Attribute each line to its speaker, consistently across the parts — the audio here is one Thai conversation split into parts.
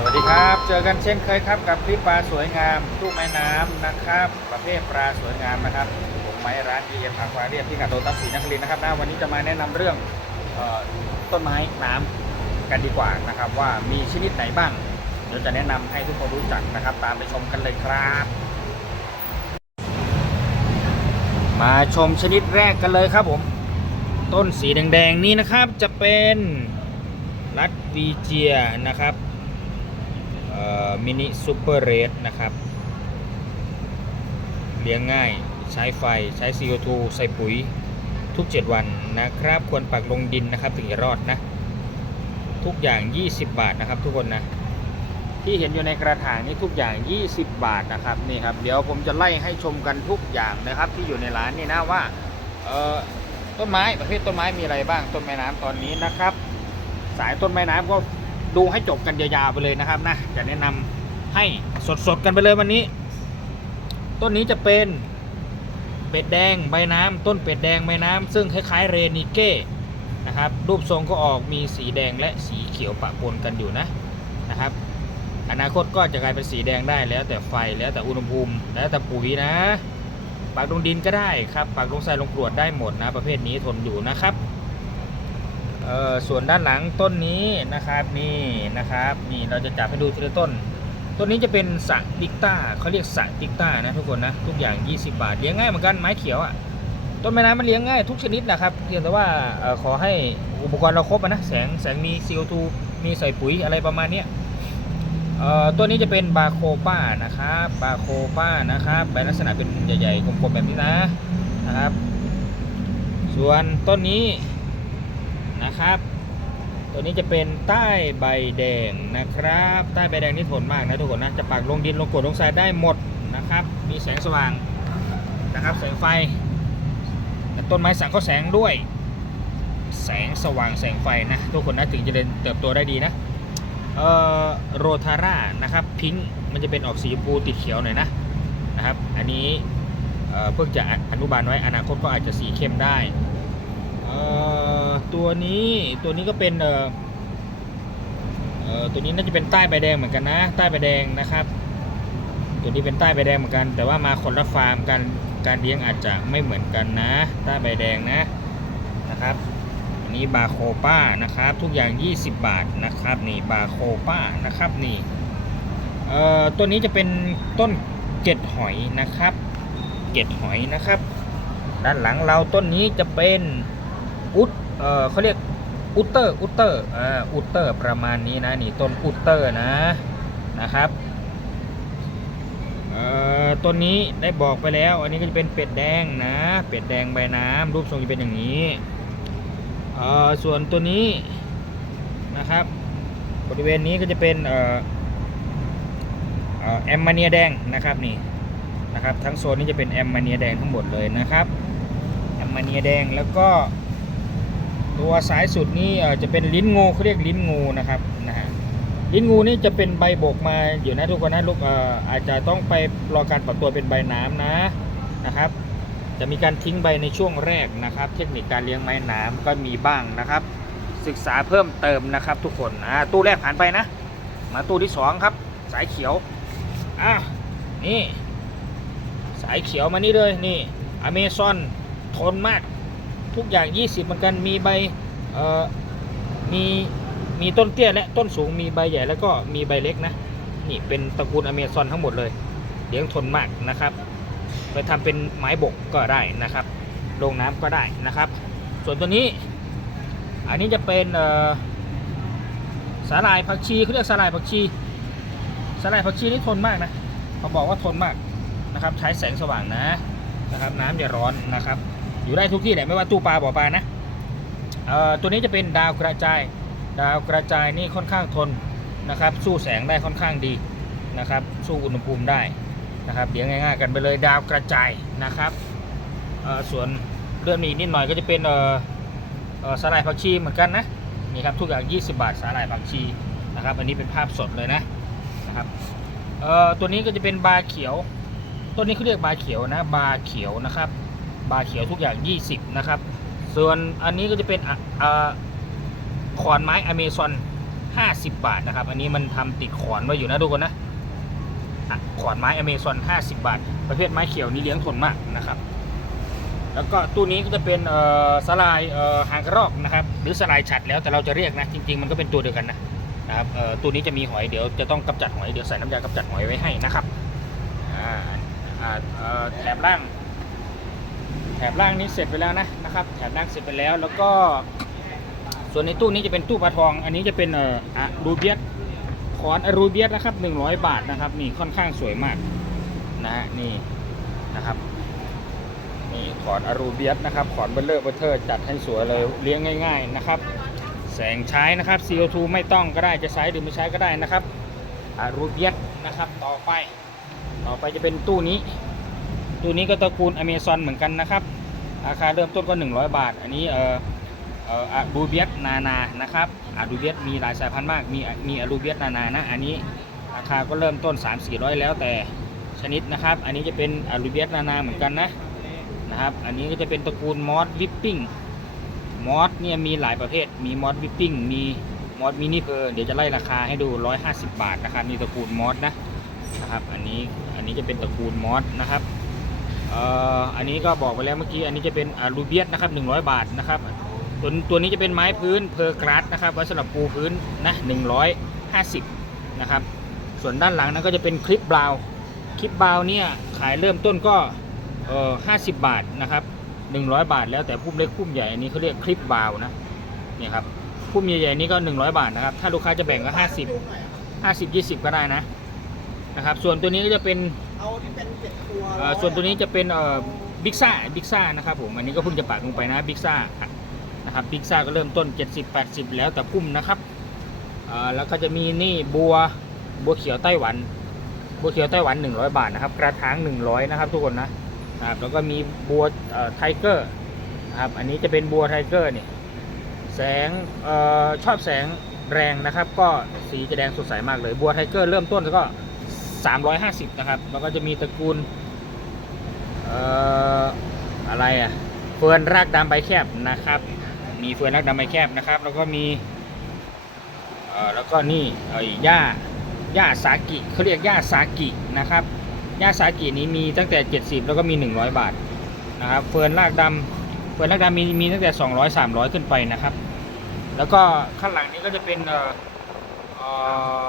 Speaker 1: สวัสดีครับ เจอกันเช่นเคยครับกับคลิปปลาสวยงามตู้แม่น้ำนะครับ ประเภทปลาสวยงามนะครับผมไม้ร้านเอ็มทางควาเรียมที่กัดโดนตับสีนครินทร์นะครับนะวันนี้จะมาแนะนำเรื่องออต้นไม้น้ำกันดีกว่านะครับ ว่ามีชนิดไหนบ้าง เดี๋ยวจะแนะนำให้ทุกคนรู้จักนะครับ ตามไปชมกันเลยครับ มาชมชนิดแรกกันเลยครับผม ต้นสีแดงๆนี้นะครับจะเป็นรัดวีเจียนะครับ มินิซูเปอร์เรสนะครับ เลี้ยงง่ายใช้ไฟใช้ CO2 ใส่ปุ๋ยทุก 7 วันนะครับ ควรปักลงดินนะครับ ถึงจะรอดนะ ทุกอย่าง 20 บาทนะครับ ทุกคนนะ ที่เห็นอยู่ในกระถางนี้ทุกอย่าง 20 บาทนะครับนี่ครับ เดี๋ยวผมจะไล่ให้ชมกันทุกอย่างนะครับ ที่อยู่ในร้านนี่นะว่าต้นไม้ประเภทต้นไม้มีอะไรบ้างต้นไม้น้ำตอนนี้นะครับ สายต้นไม้น้ำก็ ดูให้จบกันยาวๆไปเลยนะครับนะจะแนะนำให้สดๆกันไปเลยวันนี้ ต้นนี้จะเป็นเป็ดแดงใบน้ำต้นเป็ดแดงใบน้ำซึ่งคล้ายๆเรนิเก้นะครับรูปทรงก็ออกมีสีแดงและสีเขียวปะปนกันอยู่นะนะครับ อนาคตก็จะกลายเป็นสีแดงได้แล้วแต่ไฟแล้วแต่อุณหภูมิ แล้วแต่ปุ๋ยนะปักลงดินก็ได้ครับปักลงทรายลงกรวดได้หมดนะ ประเภทนี้ทนอยู่นะครับ เออส่วนด้านหลังต้นนี้นะครับนี่นะครับนี่เราจะจับให้ดูทีละต้น ต้นนี้จะเป็นสักดิกต้าเขาเรียกสักดิกต้านะทุกคนนะทุกอย่าง 20 บาทเลี้ยงง่ายเหมือนกันไม้เขียวอะต้นไม้น้ำมันเลี้ยงง่ายทุกชนิดนะครับเพียงแต่ว่าออขอให้อุปกรณ์เราครบนะแสงแสงมี CO2 มีใส่ปุ๋ยอะไรประมาณนี้ตัวนี้จะเป็นบาโคป้านะครับบาโคป้านะครับใบลักษณะเป็นใหญ่ๆกลมๆแบบนี้นะนะครับ ส่วนต้นนี้ นะครับ ตัวนี้จะเป็นใต้ใบแดงนะครับ ใต้ใบแดงนี่ทนมากนะทุกคนนะจะปักลงดินลงกรดลงทรายได้หมดนะครับ มีแสงสว่างนะครับแสงไฟต้นไม้สังเคราะห์แสงด้วย แสงสว่างแสงไฟนะทุกคนนะถึงจะเดินเติบโตได้ดีนะเอ่อโรทาร่านะครับพิงค์มันจะเป็นออกสีชมพูติดเขียวหน่อยนะนะครับ อันนี้เพิ่งจะอนุบาลไว้อนาคตก็อาจจะสีเข้มได้ ตัวนี้ตัวนี้ก็เป็นเออตัวนี้น่าจะเป็นใต้ใบแดงเหมือนกันนะ ใต้ใบแดงนะครับ ตัวนี้เป็นใต้ใบแดงเหมือนกัน แต่ว่ามาคนละฟาร์มการการเลี้ยงอาจจะไม่เหมือนกันนะ ใต้ใบแดงนะนะครับอันนี้บาโคป้านะครับ ทุกอย่าง 20 บาทนะครับนี่บาโคป้านะครับนี่เอ่อตัวนี้จะเป็นต้นเกล็ดหอยนะครับ เกล็ดหอยนะครับ ด้านหลังเราต้นนี้จะเป็น อุดเออเขาเรียกอุตเตอร์อุตเตอร์อ่าอุตเตอร์ประมาณนี้นะนี่ต้นอุตเตอร์นะนะครับเอ่อต้นนี้ได้บอกไปแล้ว อันนี้ก็จะเป็นเป็ดแดงนะ เป็ดแดงใบน้ำรูปทรงจะเป็นอย่างนี้เอ่อส่วนตัวนี้นะครับ บริเวณนี้ก็จะเป็นเอ่อเอ่อแอมมาเนียแดงนะครับนี่นะครับ ทั้งโซนนี้จะเป็นแอมมาเนียแดงทั้งหมดเลยนะครับแอมมาเนียแดงแล้วก็ ตัวสายสุดนี้จะเป็นลิ้นงูเขาเรียกลิ้นงูนะครับนะฮะลิ้นงูนี่จะเป็นใบบกมาอยู่นะทุกคนนะลูกอาจจะต้องไปรอการปรับตัวเป็นใบน้ำนะนะครับ จะมีการทิ้งใบในช่วงแรกนะครับ เทคนิคการเลี้ยงไม้น้ำก็มีบ้างนะครับ ศึกษาเพิ่มเติมนะครับ ทุกคนอ่าตู้แรกผ่านไปนะ มาตู้ที่สองครับ สายเขียวอะนี่ สายเขียวมานี่เลยนี่อเมซอนทนมาก ทุกอย่าง 20 เหมือนกันมีใบมีมีต้นเตี้ยและต้นสูงมีใบใหญ่แล้วก็มีใบเล็กนะ นี่เป็นตระกูลอเมซอนทั้งหมดเลยเลี้ยงทนมากนะครับ ไปทำเป็นไม้บกก็ได้นะครับลงน้ำก็ได้นะครับ ส่วนตัวนี้ อันนี้จะเป็นสาหร่ายผักชีเขาเรียกสาหร่ายผักชีสาหร่ายผักชีนี่ทนมากนะเขาบอกว่าทนมากนะครับ ใช้แสงสว่างนะนะครับ น้ำอย่าร้อนนะครับ อยู่ได้ทุกที่แหละไม่ว่าตู้ปลาบ่อปลานะเอ่อตัวนี้จะเป็นดาวกระจาย ดาวกระจายนี่ค่อนข้างทนนะครับ สู้แสงได้ค่อนข้างดีนะครับ สู้อุณหภูมิได้นะครับเลี้ยงง่ายๆกันไปเลยดาวกระจายนะครับเอ่อส่วนเรื่องนี้นิดหน่อยก็จะเป็นเอ่อเอ่อสาหร่ายผักชีเหมือนกันนะนี่ครับทุกอย่าง 20 บาทสาหร่ายผักชีนะครับ อันนี้เป็นภาพสดเลยนะนะครับเอ่อตัวนี้ก็จะเป็นบาเขียว ตัวนี้เขาเรียกบาเขียวนะบาเขียวนะครับ บาเขียวทุกอย่าง 20 นะครับ ส่วนอันนี้ก็จะเป็นออขอนไม้อเมซอน50 บาทนะครับ อันนี้มันทำติดขอนไว้อยู่นะทุกคนนะอะขอนไม้อเมซอน50 บาท ประเภทไม้เขียวนี้เลี้ยงทนมากนะครับ แล้วก็ตู้นี้ก็จะเป็นสลายหางกระรอกนะครับ หรือสลายฉัดแล้วแต่เราจะเรียกนะ จริง ๆ มันก็เป็นตัวเดียวกันนะนะครับตู้นี้จะมีหอยเดี๋ยวจะต้องกำจัดหอยเดี๋ยวใส่น้ำยากำจัดหอยไว้ให้นะครับแถบล่าง แถบล่างนี้เสร็จไปแล้วนะนะครับ แถบล่างเสร็จไปแล้ว แล้วก็ส่วนในตู้นี้จะเป็นตู้ปลาทอง อันนี้จะเป็นเอ่ออะรูเบียสขอนอะรูเบียสนะครับ100 บาทนะครับนี่ค่อนข้างสวยมากนะฮะนี่นะครับนี่ขอนอะรูเบียสนะครับขอนเบลเลอร์เบอร์เทอร์จัดให้สวยเลยเลี้ยงง่าย ๆนะครับ แสงใช้นะครับ CO2 ไม่ต้องก็ได้จะใช้หรือไม่ใช้ก็ได้นะครับอะรูเบียสนะครับต่อไป ต่อไปจะเป็นตู้นี้ ตู้นี้ก็ตระกูลอเมซอนเหมือนกันนะครับ ราคาเริ่มต้นก็ 100 บาท อันนี้เอ่อเอ่ออะรูเบียสนานานะครับอะรูเบียสมีหลายสายพันธุ์มาก มีมีอะรูเบียสนานานะ อันนี้ราคาก็เริ่มต้น 3 4 0 0 แล้วแต่ชนิดนะครับ อันนี้จะเป็นอะรูเบียสนานาเหมือนกันนะนะครับ อันนี้ก็จะเป็นตระกูลมอสวิปปิ้ง มอสเนี่ยมีหลายประเภท มีมอสวิปปิ้ง มีมอสมินิเพอร์เดี๋ยวจะไล่ราคาให้ดู 150 บาทนะครับนี่ตระกูลมอสนะนะครับ อันนี้ อันนี้จะเป็นตระกูลมอสนะครับ อันนี้ก็บอกไปแล้วเมื่อกี้ อันนี้จะเป็นอารูเบียสนะครับ100 บาทนะครับตัวตัวนี้จะเป็นไม้พื้นเพอร์กราสนะครับไว้สำหรับปูพื้นนะ150นะครับ ส่วนด้านหลังนั้นก็จะเป็นคลิปบราว์คลิปบราวน์เนี่ยขายเริ่มต้นก็เอ่อ50 บาทนะครับ 100 บาทแล้วแต่พุ่มเล็กพุ่มใหญ่ อันนี้เขาเรียกคลิปบราวนะเนี่ยครับพุ่มใหญ่ๆนี่ก็ 100 บาทนะครับ ถ้าลูกค้าจะแบ่งก็ 50 50 20 ก็ได้นะนะครับ ส่วนตัวนี้ก็จะเป็น
Speaker 2: เอาที่เป็นเจ็ดตัว
Speaker 1: เอ่อส่วนตัวนี้จะเป็นเอ่อบิ๊กซ่าบิ๊กซ่านะครับผมอันนี้ก็เพิ่งจะปากลงไปนะบิ๊กซ่านะครับบิ๊กซ่าก็เริ่มต้น 70 80 แล้วแต่พุ่มนะครับเอ่อแล้วก็จะมีนี่บัวบัวเขียวไต้หวันบัวเขียวไต้หวัน 100 บาทนะครับ กระถาง 100 นะครับ ทุกคนนะนะครับแล้วก็มีบัวเอ่อไทเกอร์นะครับอันนี้จะเป็นบัวไทเกอร์นี่แสงเอ่อชอบแสงแรงนะครับ ก็สีจะแดงสดใสมากเลยบัวไทเกอร์เริ่มต้นก็ 350 นะครับ แล้วก็จะมีตระกูลเอ่ออะไรอะเฟิร์นรากดำใบแคบนะครับ มีเฟิร์นรากดำใบแคบนะครับ แล้วก็มีเอ่อแล้วก็นี่เอ้ยหญ้าหญ้าสากิเขาเรียกหญ้าสากินะครับหญ้าสากินี้มีตั้งแต่ 70 แล้วก็มี 100 บาทนะครับเฟิร์นรากดำเฟิร์นรากดำมีมีตั้งแต่ 200 300 ขึ้นไปนะครับ แล้วก็ข้างหลังนี้ก็จะเป็นเอ่อ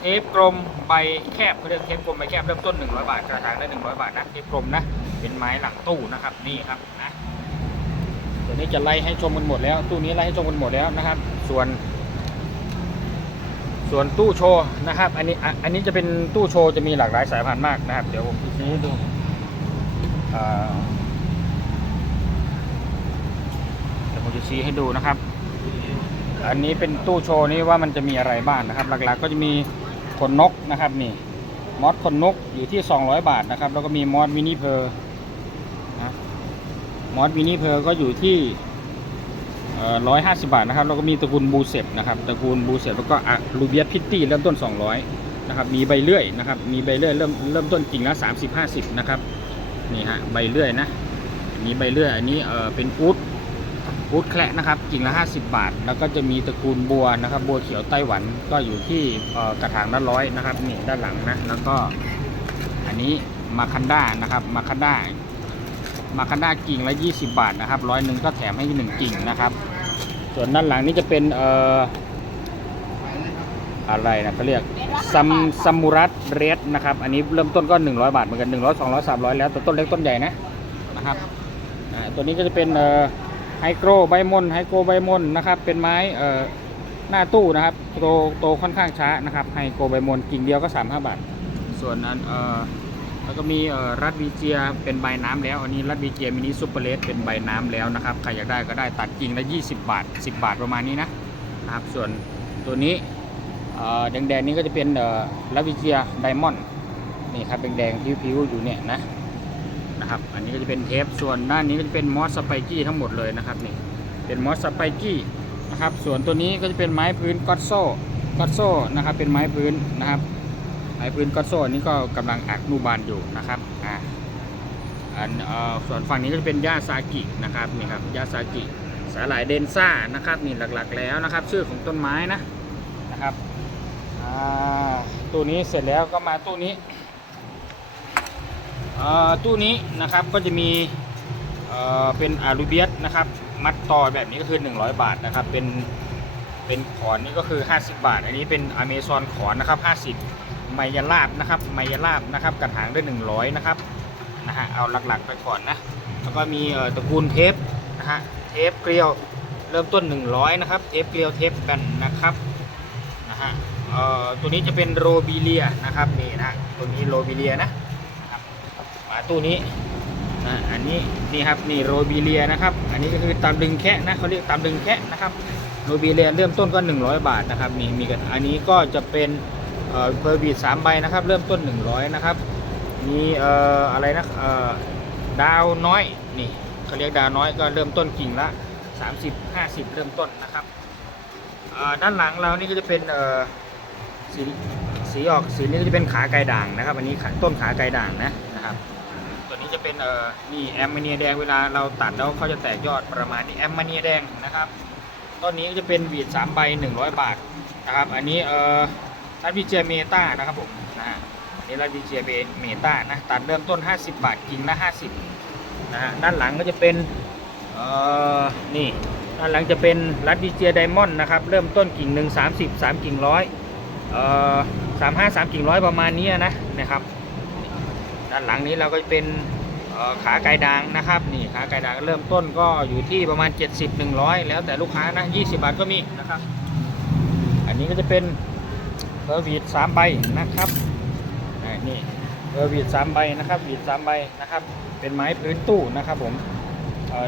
Speaker 1: เทปกลมใบแคบเขาเรียกเทปกลมใบแคบเริ่มต้น 100 บาทกระถางได้100 บาทนะเทปกลมนะเป็นไม้หลังตู้นะครับนี่ครับนะตัวนี้จะไล่ให้ชมกันหมดแล้ว ตู้นี้ไล่ให้ชมกันหมดแล้วนะครับ ส่วน ส่วนตู้โชว์นะครับ อันนี้อะอันนี้จะเป็นตู้โชว์จะมีหลากหลายสายพันธุ์มากนะครับ เดี๋ยวผมจะชี้ให้ดูเดี๋ยวผมจะชี้ให้ดูนะครับอันนี้เป็นตู้โชว์นี่ว่ามันจะมีอะไรบ้างนะครับ หลักๆก็จะมี ขนนกนะครับนี่มอสขนนกอยู่ที่ 200 บาทนะครับ แล้วก็มีมอสมินิเพอร์นะมอสมินิเพอร์ก็อยู่ที่ร้อยห้าสิบาทนะครับ แล้วก็มีตระกูลบูเซตนะครับตระกูลบูเซตแล้วก็อะลูเบียพิตตี้เริ่มต้น 200นะครับมีใบเลื่อยนะครับมีใบเลื่อยเริ่มเริ่มต้นกิ่งละ30 50นะครับนี่ฮะใบเลื่อยนะอันนี้ใบเลื่อยอันนี้เออเป็นอูด อูดแคระนะครับกิ่งละ 50 บาท แล้วก็จะมีตระกูลบัวนะครับ บัวเขียวไต้หวันก็อยู่ที่กระถางละร้อยนะครับนี่ด้านหลังนะ แล้วก็อันนี้มาคันด้านะครับมาคันด้ามาคันด้ากิ่งละ 20 บาทนะครับร้อยหนึ่งก็แถมให้หนึ่งกิ่งนะครับ ส่วนด้านหลังนี่จะเป็นเอ่ออะไรนะเขาเรียกซัมซัมมูรัตเรสนะครับ อันนี้เริ่มต้นก็ 100 บาทเหมือนกัน 100 200 300 แล้วแต่ต้นเล็กต้นใหญ่นะนะครับตัวนี้ก็จะเป็นเอ่อ ไฮโกรใบมนไฮโกรใบมนนะครับ เป็นไม้เอ่อหน้าตู้นะครับโตโตค่อนข้างช้านะครับไฮโกรใบมนกิ่งเดียวก็3 5บาท ส่วนนั้นเอ่อแล้วก็มีเอ่อรัดวีเจียเป็นใบน้ำแล้วอันนี้รัดวีเจียมินิซูเปอร์เลสเป็นใบน้ำแล้วนะครับใครอยากได้ก็ได้ตัดกิ่งละ20 บาท 10 บาทประมาณนี้นะนะครับส่วนตัวนี้เอ่อแดงๆนี้ก็จะเป็นเอ่อรัดวีเจียไดมอนด์นี่ครับแดงๆผิวๆอยู่เนี่ยนะ นะครับ อันนี้ก็จะเป็นเทปส่วนด้านนี้ก็จะเป็นมอสสไปกี้ทั้งหมดเลยนะครับนี่เป็นมอสสไปกี้นะครับ ส่วนตัวนี้ก็จะเป็นไม้พื้นกอตโซ่กอตโซ่นะครับ เป็นไม้พื้นนะครับ ไม้พื้นกอตโซ่อันนี้ก็กำลังอักนูบานอยู่นะครับอ่าอันเอ่อส่วนฝั่งนี้ก็จะเป็นย่าซากินะครับนี่ครับย่าซากิสาหร่ายเดนซ่านะครับนี่หลักๆ แล้วนะครับ ชื่อของต้นไม้นะนะครับอ่าตู้นี้เสร็จแล้วก็มาตู้นี้ ตู้นี้นะครับก็จะมีเเป็นอารูเบียสนะครับ มัดต่อแบบนี้ก็คือ 100 บาทนะครับ เป็นเป็นขอนนี่ก็คือ 50 บาท อันนี้เป็นอเมซอนขอนนะครับ50ไมยาลาบนะครับไมยาลาบนะครับกระถางได้100นะครับนะฮะเอาหลักๆไปก่อนนะแล้วก็มีตระกูลเทปนะฮะเทปเกลียวเริ่มต้น 100นะครับเทปเกลียวเทปกันนะครับนะฮะตัวนี้จะเป็นโรบิเลียนะครับนี่นะตัวนี้โรบิเลียนะ ตู้นี้อันนี้นี่ครับนี่โรบิเลียนะครับ อันนี้ก็คือตามดึงแคะนะเขาเรียกตามดึงแคะนะครับโรบิเลียเริ่มต้นก็ 100 บาทนะครับมีมีกันอันนี้ก็จะเป็นเพอร์บีสามใบนะครับ เริ่มต้น 100 นะครับมีเอ่ออะไรนะเอ่อดาวน้อยนี่เขาเรียกดาวน้อยก็เริ่มต้นกิ่งละ 30 50 เริ่มต้นนะครับด้านหลังเรานี่ก็จะเป็นเอ่อสีสีออกสีนี้ก็จะเป็นขาไก่ด่างนะครับ อันนี้ต้นขาไก่ด่างนะนะครับ นี้จะเป็นเอ่อนี่แอมมเนียแดงเวลาเราตัดแล้วเขาจะแตกยอดประมาณนี้แอมมเนียแดงนะครับต้นนี้ก็จะเป็นวีด3ใบ100 บาทนะครับ อันนี้เอ่อรัดวิเจียเมตานะครับผมนะฮะนี่รัดวีเจียเมตานะตัดเริ่มต้น 50 บาทกิ่งละ50นะฮะด้านหลังก็จะเป็นเอ่อนี่ด้านหลังจะเป็นรัดวีเจียไดมอนด์นะครับเริ่มต้นกิ่งหนึ่ง30 3กิ่งร้อยเอ่อ35 3กิ่งร้อยประมาณนี้นะนะครับด้านหลังนี้เราก็จะเป็น ขาไก่ด่างนะครับนี่ขาไก่ด่างเริ่มต้นก็อยู่ที่ประมาณ 70 100 แล้วแต่ลูกค้านะ 20 บาทก็มีนะครับ อันนี้ก็จะเป็นเฟอร์วีดสามใบนะครับนี่เออวีดสามใบนะครับวีดสามใบนะครับ เป็นไม้พื้นตู้นะครับผม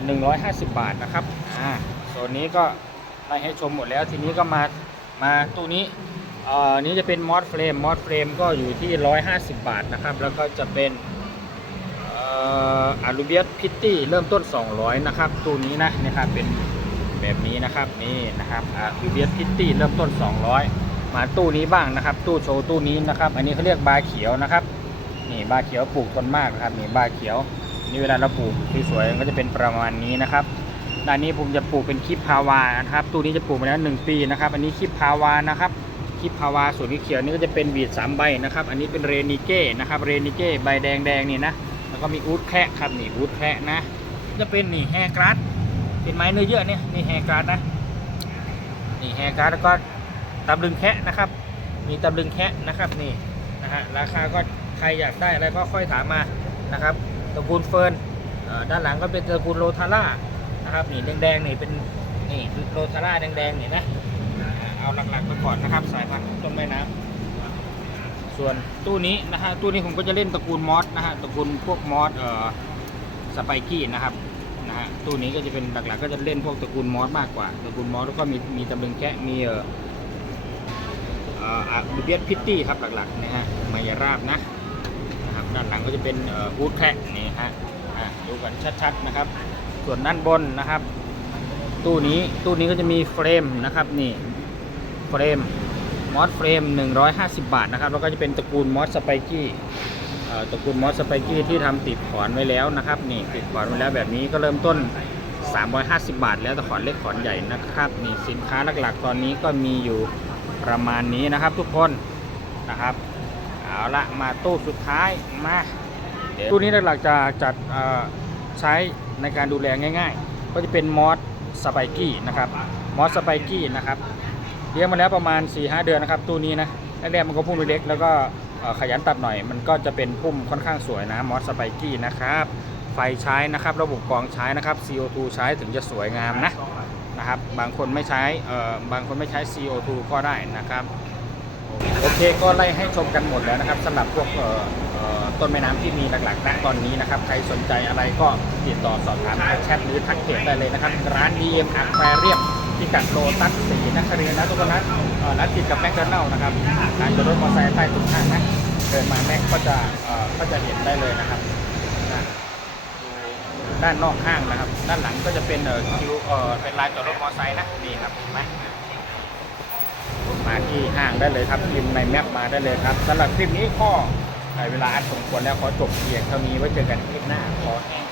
Speaker 1: หนึ่งร้อยห้าสิบบาทนะครับอ่าโซนนี้ก็ไล่ให้ชมหมดแล้วทีนี้ก็มามาตู้นี้เอ่อนี้จะเป็นมอสเฟรมมอสเฟรมก็อยู่ที่ร้อยห้าสิบบาทนะครับ แล้วก็จะเป็น อารูเบียสพิตตี้เริ่มต้น 200 นะครับตู้นี้นะนะครับเป็นแบบนี้นะครับนี่นะครับอารูเบียสพิตตี้เริ่มต้น 200 มาตู้นี้บ้างนะครับ ตู้โชว์ตู้นี้นะครับ อันนี้เขาเรียกบาเขียวนะครับนี่บาเขียวปลูกทนมากนะครับนี่บาเขียว นี่เวลาเราปลูกที่สวยๆก็จะเป็นประมาณนี้นะครับด้านนี้ผมจะปลูกเป็นคลิปพาวานะครับตู้นี้จะปลูกมาแล้วหนึ่งปีนะครับ อันนี้คลิปพาวานะครับคลิปพาวาส่วนที่เขียวนี่ก็จะเป็นวีดสามใบนะครับ อันนี้เป็นเรนิเก้นะครับเรนิเก้ใบแดงแดงนี่นะ แล้วก็มีอูดแคระครับนี่อูดแคระนะ จะเป็นนี่แฮกรัสเป็นไม้เนื้อเยอะเนี่ยนี่แฮกรัสนะนี่แฮกรัสแล้วก็ตำลึงแคะนะครับ มีตำลึงแคะนะครับนี่นะฮะราคาก็ใครอยากได้อะไรก็ค่อยถามมานะครับตระกูลเฟิร์นด้านหลังก็เป็นตระกูลโรทาร่านะครับนี่แดงๆนี่เป็นนี่โรทาร่าแดงๆนี่นะเอาหลักๆไปก่อนนะครับสายพันธุ์ต้นไม้น้ำ ส่วนตู้นี้นะฮะตู้นี้ผมก็จะเล่นตระกูลมอสนะฮะตระกูลพวกมอสเอ่อสไปกี้นะครับนะฮะตู้นี้ก็จะเป็นหลักๆก็จะเล่นพวกตระกูลมอสมากกว่าตระกูลมอสแล้วก็มีมีตำลึงแคะมีเอ่อเอ่ออาบูเบียสพิตตี้ครับหลักๆนะฮะมายาราบนะนะครับด้านหลังก็จะเป็นเอ่ออูดแคระนี่ฮะอะดูกันชัดๆนะครับ ส่วนด้านบนนะครับ ตู้นี้ตู้นี้ก็จะมีเฟรมนะครับนี่เฟรม มอสเฟรม 150 บาทนะครับแล้วก็จะเป็นตระกูลมอสสไปกี้ตระกูลมอสสไปกี้ที่ทำติดขอนไว้แล้วนะครับนี่ติดขอนไว้แล้วแบบนี้ก็เริ่มต้น 350 บาท แล้วแต่ขอนเล็กขอนใหญ่นะครับนี่สินค้าหลักๆ ตอนนี้ก็มีอยู่ประมาณนี้นะครับ ทุกคนนะครับเอาละมาตู้สุดท้ายมาตู้นี้หลักๆจะจัดใช้ในการดูแลง่าย ๆ ก็จะเป็นมอสสไปกี้นะครับมอสสไปกี้นะครับ เลี้ยงมาแล้วประมาณ4-5เดือนนะครับตู้นี้นะแรกๆมันก็พุ่มเล็กๆแล้วก็ขยันตัดหน่อย มันก็จะเป็นพุ่มค่อนข้างสวยนะมอสสไปกี้นะครับไฟใช้นะครับระบบกรองใช้นะครับ CO2 ใช้ถึงจะสวยงามนะนะครับ บางคนไม่ใช้เอ่อบางคนไม่ใช้ CO2 ก็ได้นะครับโอเคก็ไล่ให้ชมกันหมดแล้วนะครับสำหรับพวกเอ่อต้นแม่น้ำที่มีหลักๆณตอนนี้นะครับ ใครสนใจอะไรก็ติดต่อสอบถามทางแชทหรือทักเพจได้เลยนะครับ ร้าน DM Aquarium ที่กัดโลตัสสีนครินทร์นะทุกคนนะเออร้านติดกับแมคโดนัลล์นะครับร้านจอดรถมอเตอร์ไซค์ใต้ถุนห้างนะเดินมาแม็กก็จะเออก็จะเห็นได้เลยนะครับด้านนอกห้างนะครับ ด้านหลังก็จะเป็นเออคิวเออเป็นลานจอดรถมอเตอร์ไซค์นะนี่ครับเห็นไหมมาที่ห้างได้เลยครับพิมพ์ในแมปมาได้เลยครับสำหรับคลิปนี้ก็ได้เวลาอันสมควรแล้วขอจบเพียงเท่านี้ไว้เจอกันคลิปหน้าขอแห้ง